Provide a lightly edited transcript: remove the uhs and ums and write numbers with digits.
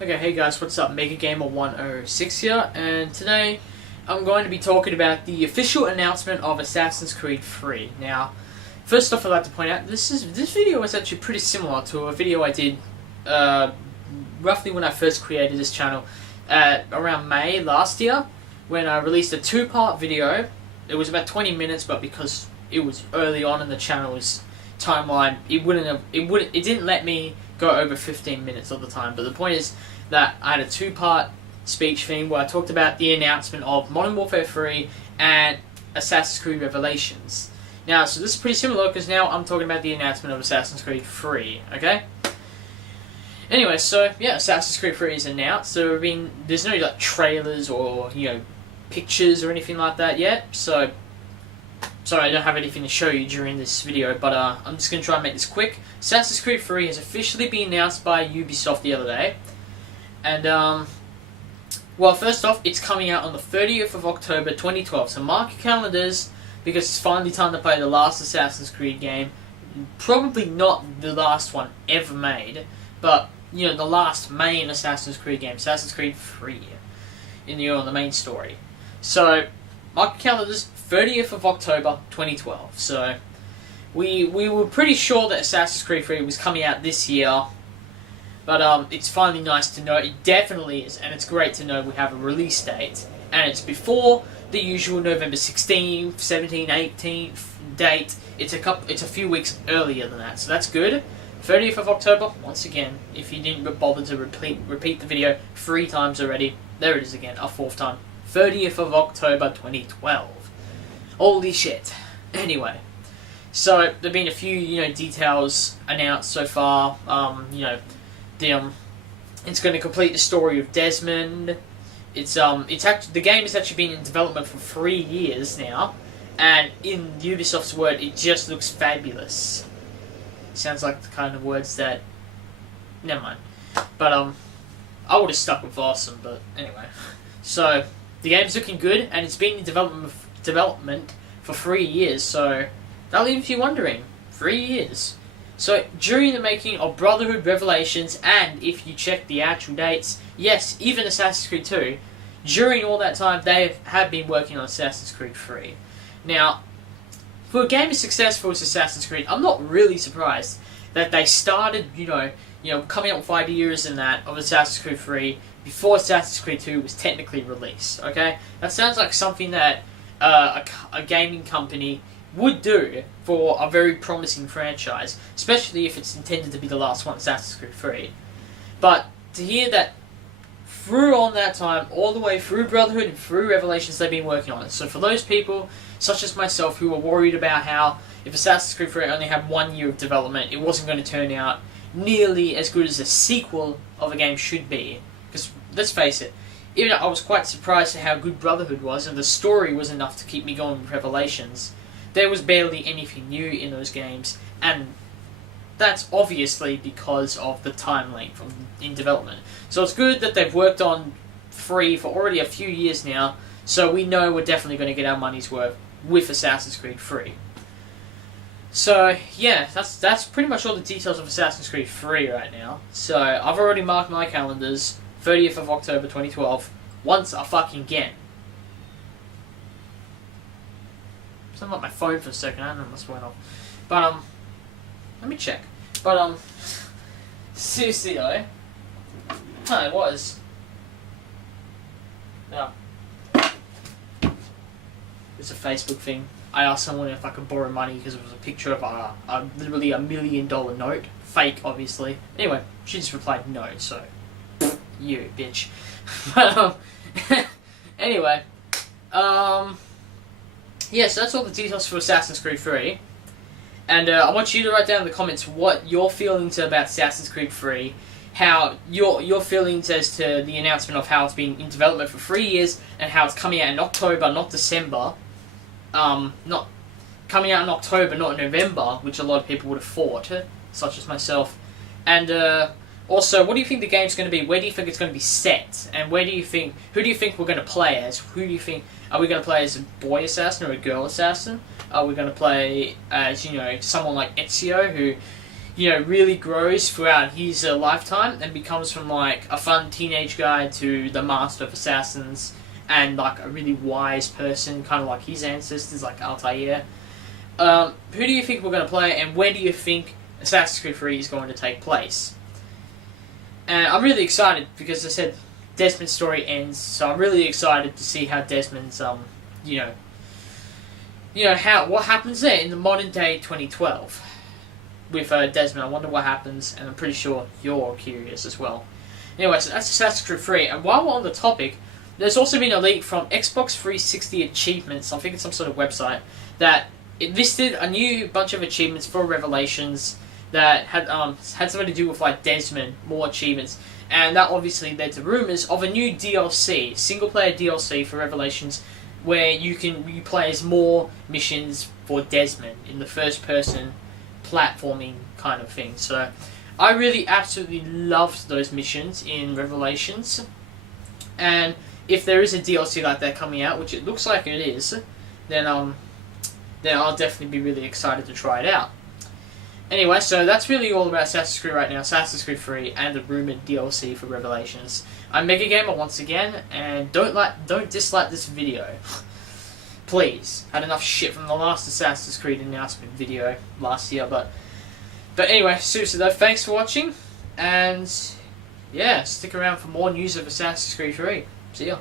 Okay, hey guys, what's up? Mega Gamer 106 here, and today I'm going to be talking about the official announcement of Assassin's Creed 3. Now, first off, I'd like to point out this video is actually pretty similar to a video I did roughly when I first created this channel around May last year, when I released a two-part video. It was about 20 minutes, but because it was early on in the channel's timeline, it didn't let me go over 15 minutes all the time. But the point is that I had a two-part speech theme where I talked about the announcement of Modern Warfare 3 and Assassin's Creed Revelations. Now, so this is pretty similar because now I'm talking about the announcement of Assassin's Creed 3, okay? Anyway, so yeah, Assassin's Creed 3 is announced. So there's no like trailers or pictures or anything like that yet. So sorry, I don't have anything to show you during this video, but I'm just going to try and make this quick. Assassin's Creed 3 has officially been announced by Ubisoft the other day. And, well, first off, it's coming out on the 30th of October 2012. So mark your calendars, because it's finally time to play the last Assassin's Creed game. Probably not the last one ever made, but, the last main Assassin's Creed game, Assassin's Creed 3, in the main story. So, mark your calendars, 30th of October 2012. So, we were pretty sure that Assassin's Creed 3 was coming out this year, but it's finally nice to know it definitely is, and it's great to know we have a release date, and it's before the usual November 16th, 17th, 18th date. It's a few weeks earlier than that, so that's good. 30th of October, once again, if you didn't bother to repeat the video 3 times already, there it is again, a 4th time. 30th of October 2012. Holy shit. Anyway, so there have been a few, details announced so far. It's going to complete the story of Desmond. The game has actually been in development for 3 years now, and in Ubisoft's word, it just looks fabulous. Sounds like the kind of words that, never mind. But I would have stuck with awesome. But anyway, so the game's looking good, and it's been in development for 3 years. So that leaves you wondering, 3 years. So, during the making of Brotherhood Revelations, and if you check the actual dates, yes, even Assassin's Creed 2, during all that time, they have been working on Assassin's Creed 3. Now, for a game as successful as Assassin's Creed, I'm not really surprised that they started, coming up with ideas and that of Assassin's Creed 3 before Assassin's Creed 2 was technically released, okay? That sounds like something that a gaming company would do for a very promising franchise, especially if it's intended to be the last one, Assassin's Creed 3. But to hear that through all that time, all the way through Brotherhood and through Revelations, they've been working on it. So for those people, such as myself, who were worried about how if Assassin's Creed 3 only had 1 year of development, it wasn't going to turn out nearly as good as a sequel of a game should be. Because, let's face it, even I was quite surprised at how good Brotherhood was, and the story was enough to keep me going with Revelations. There was barely anything new in those games, and that's obviously because of the time length in development. So it's good that they've worked on 3 for already a few years now, so we know we're definitely going to get our money's worth with Assassin's Creed 3. So, yeah, that's pretty much all the details of Assassin's Creed 3 right now. So, I've already marked my calendars, 30th of October 2012, once a fucking again. Sounded like my phone for a second, I don't know what's going on. But, let me check. But, seriously though, it was. Yeah. It's a Facebook thing. I asked someone if I could borrow money because it was a picture of literally $1 million note. Fake, obviously. Anyway, she just replied no, so, you bitch. But, anyway, yeah, so that's all the details for Assassin's Creed 3. And I want you to write down in the comments what your feelings are about Assassin's Creed 3, how your feelings as to the announcement of how it's been in development for 3 years, and how it's coming out in October, not December. Not coming out in October, not in November, which a lot of people would have thought, such as myself. And also, what do you think the game's going to be? Where do you think it's going to be set? And who do you think we're going to play as? Who do you think, are we going to play as a boy assassin or a girl assassin? Are we going to play as, someone like Ezio, who, really grows throughout his lifetime and becomes from like a fun teenage guy to the master of assassins and like a really wise person, kind of like his ancestors, like Altair. Who do you think we're going to play, and where do you think Assassin's Creed 3 is going to take place? And I'm really excited because I said Desmond's story ends, so I'm really excited to see how Desmond's what happens there in the modern day 2012 with Desmond. I wonder what happens, and I'm pretty sure you're curious as well. Anyway, so that's Assassin's Creed 3, and while we're on the topic, there's also been a leak from Xbox 360 Achievements, I think it's some sort of website, that it listed a new bunch of achievements for Revelations that had something to do with like Desmond, more achievements, and that obviously led to rumors of a new DLC, single-player DLC for Revelations, where you play as more missions for Desmond in the first-person platforming kind of thing. So I really absolutely loved those missions in Revelations, and if there is a DLC like that coming out, which it looks like it is, then I'll definitely be really excited to try it out. Anyway, so that's really all about Assassin's Creed right now, Assassin's Creed 3 and the rumoured DLC for Revelations. I'm Mega Gamer once again, and don't dislike this video. Please. Had enough shit from the last Assassin's Creed announcement video last year, but anyway, seriously though, thanks for watching, and yeah, stick around for more news of Assassin's Creed 3. See ya.